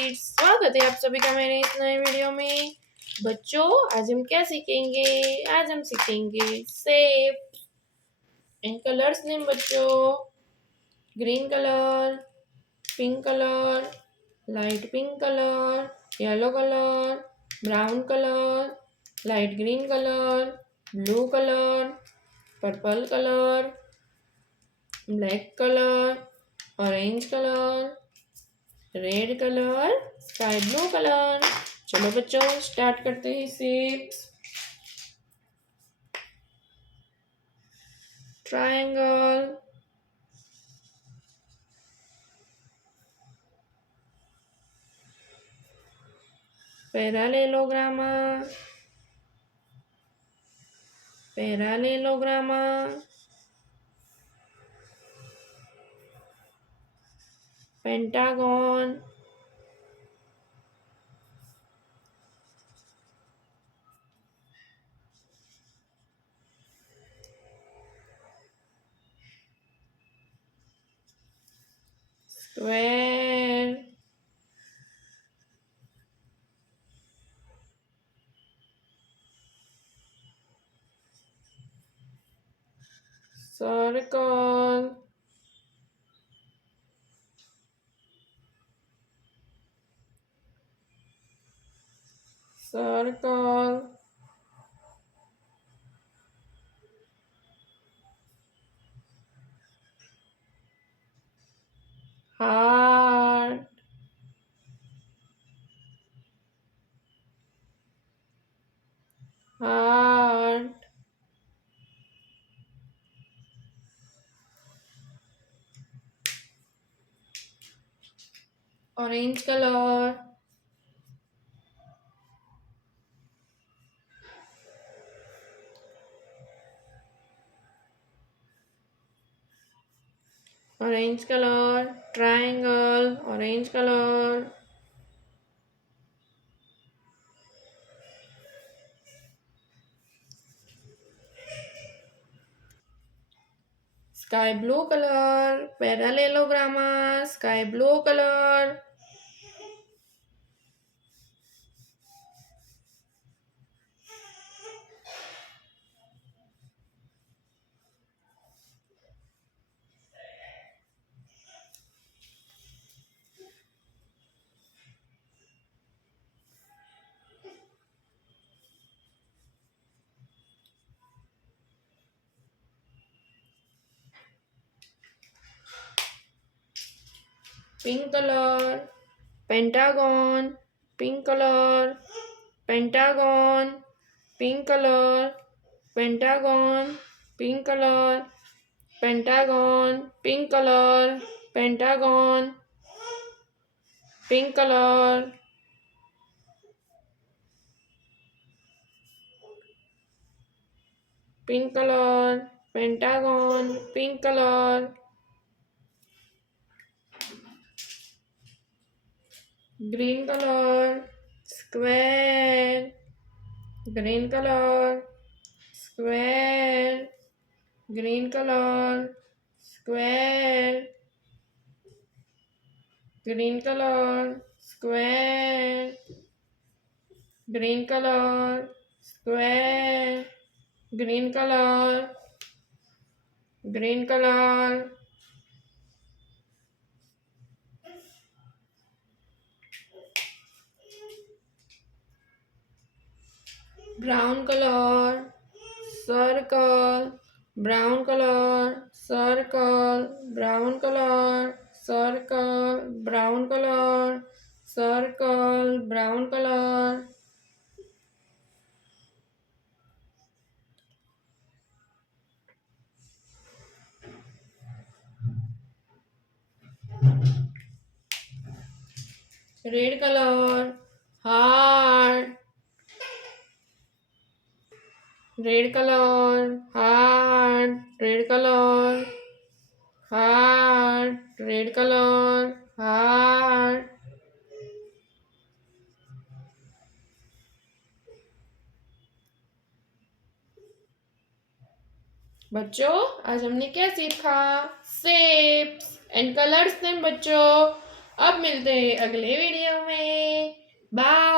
Kids, स्वागत है आप सभी का मेरे इस नए वीडियो में। बच्चों, आज हम क्या सीखेंगे? आज हम सीखेंगे शेप एंड कलर्स नेम बच्चों। Green colour, pink colour, light pink colour, yellow colour, brown colour, light green colour, blue colour, purple colour, black colour, orange colour, red colour, sky blue colour. चलो बच्चों, start करते हैं shapes. Triangle, parallelogram, parallelogram, pentagon, square, circle, circle, heart, heart, orange colour, orange colour, triangle, orange colour, sky blue colour, parallelogram, sky blue colour, pink colour, pentagon, pink colour, pentagon, pink colour, pentagon, pink colour, pentagon, pink colour, pentagon, pink colour, pink colour, pentagon, pink colour, green colour, square, green colour, square, green colour, square, green colour, square, green colour, square, green colour, green colour, brown colour, circle, brown colour, circle, brown colour, circle, brown colour, circle, brown colour, red colour, heart, red colour, heart, red colour, heart, red colour, heart, बच्चों, आज हमने क्या सीखा? Shapes and colours name बच्चों। अब मिलते हैं अगले वीडियो में। बाय।